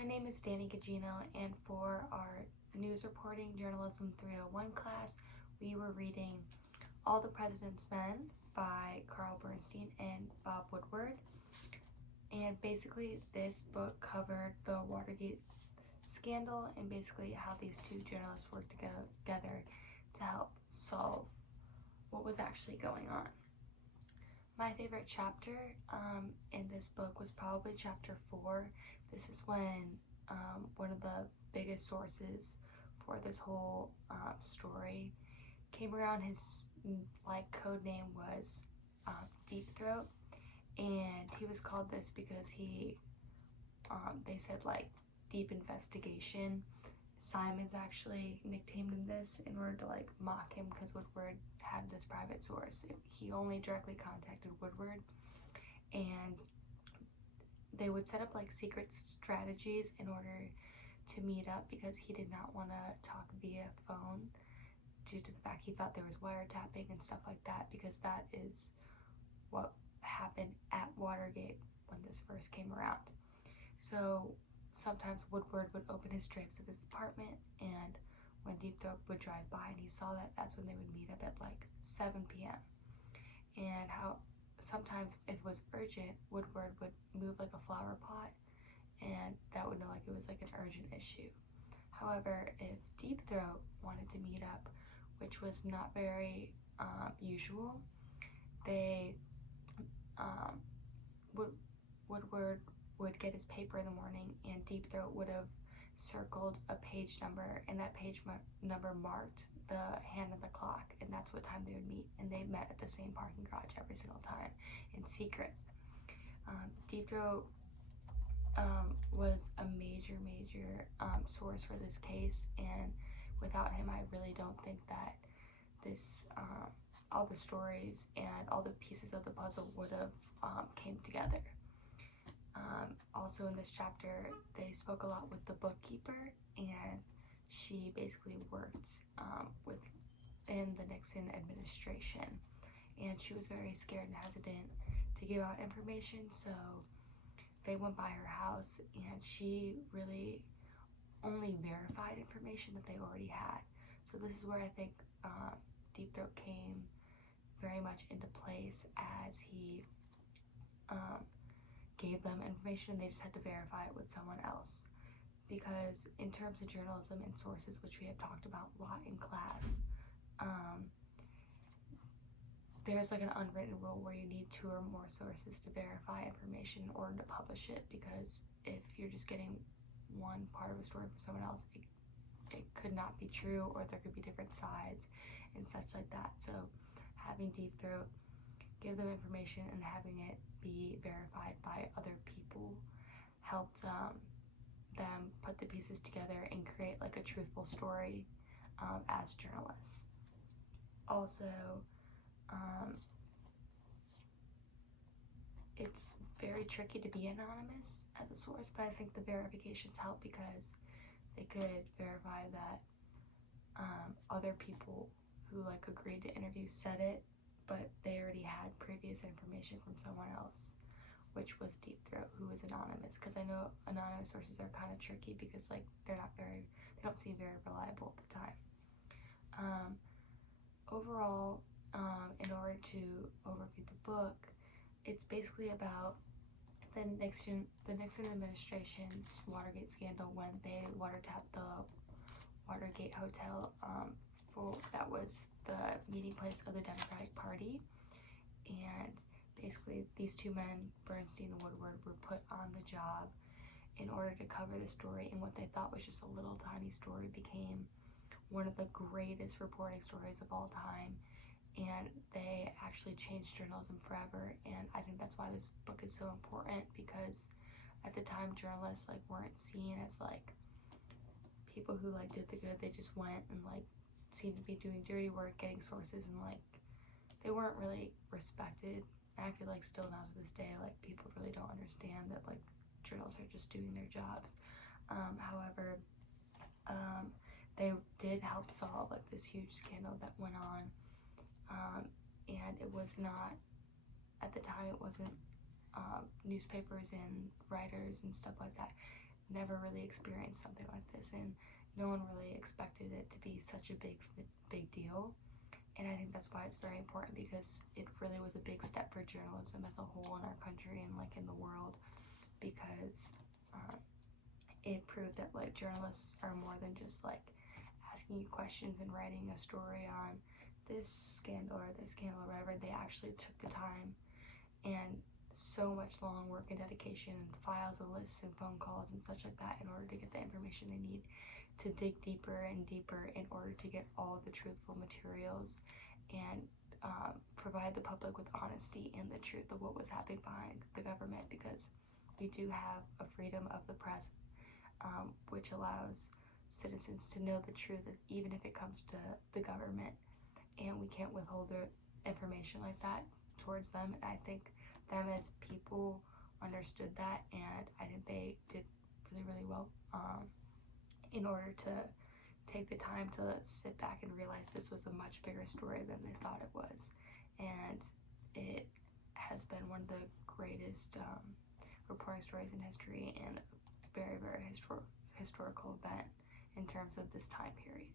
My name is Danny Gugino, and for our News Reporting Journalism 301 class, we were reading All the President's Men by Carl Bernstein and Bob Woodward. And basically, this book covered the Watergate scandal and basically how these two journalists worked together to help solve what was actually going on. My favorite chapter in this book was probably chapter 4. This is when one of the biggest sources for this whole story came around. His code name was Deep Throat, and he was called this because they said deep investigation. Simons actually nicknamed him this in order to mock him because Woodward had this private source. He only directly contacted Woodward, and they would set up secret strategies in order to meet up because he did not want to talk via phone due to the fact he thought there was wiretapping and stuff like that, because that is what happened at Watergate when this first came around. So sometimes Woodward would open his drapes of his apartment, and when Deep Throat would drive by and he saw that, that's when they would meet up at 7 p.m. And how sometimes if it was urgent, Woodward would move a flower pot, and that would know it was an urgent issue. However, if Deep Throat wanted to meet up, which was not very usual, they Woodward would get his paper in the morning, and Deep Throat would have circled a page number, and that page number marked the hand of the clock, and that's what time they would meet. And they met at the same parking garage every single time in secret. Deep Throat was a major source for this case, and without him, I really don't think that this all the stories and all the pieces of the puzzle would have came together. Also in this chapter, they spoke a lot with the bookkeeper, and she basically worked within the Nixon administration, and she was very scared and hesitant to give out information, so they went by her house, and she really only verified information that they already had. So this is where I think Deep Throat came very much into place, as he gave them information and they just had to verify it with someone else. Because in terms of journalism and sources, which we have talked about a lot in class, there's an unwritten rule where you need 2 or more sources to verify information in order to publish it, because if you're just getting one part of a story from someone else, it could not be true, or there could be different sides and such like that. So having Deep Throat give them information and having it be verified by other people helped them put the pieces together and create a truthful story as journalists. Also, it's very tricky to be anonymous as a source, but I think the verifications help because they could verify that other people who agreed to interview said it, but they already had previous information from someone else, which was Deep Throat, who was anonymous. Because I know anonymous sources are kind of tricky because they don't seem very reliable at the time. Overall, in order to overview the book, it's basically about the Nixon administration's Watergate scandal, when they wiretapped the Watergate Hotel that was the meeting place of the Democratic Party. And basically these 2 men, Bernstein and Woodward, were put on the job in order to cover the story, and what they thought was just a little tiny story became one of the greatest reporting stories of all time, and they actually changed journalism forever. And I think that's why this book is so important, because at the time journalists weren't seen as people who did the good. They just went and seemed to be doing dirty work, getting sources, and they weren't really respected. And I feel still now to this day, people really don't understand that journalists are just doing their jobs. However, they did help solve this huge scandal that went on, and it was not, at the time, it wasn't newspapers and writers and stuff like that never really experienced something like this, and no one really expected it to be such a big deal. And I think that's why it's very important, because it really was a big step for journalism as a whole in our country and like in the world, because it proved that like journalists are more than just like asking you questions and writing a story on this scandal or whatever. They actually took the time and so much long work and dedication and files and lists and phone calls and such like that in order to get the information they need to dig deeper and deeper in order to get all the truthful materials and provide the public with honesty and the truth of what was happening behind the government, because we do have a freedom of the press, which allows citizens to know the truth even if it comes to the government, and we can't withhold their information like that towards them. And I think them as people understood that, and I think they did really well in order to take the time to sit back and realize this was a much bigger story than they thought it was. And it has been one of the greatest reporting stories in history, and a very historical event in terms of this time period.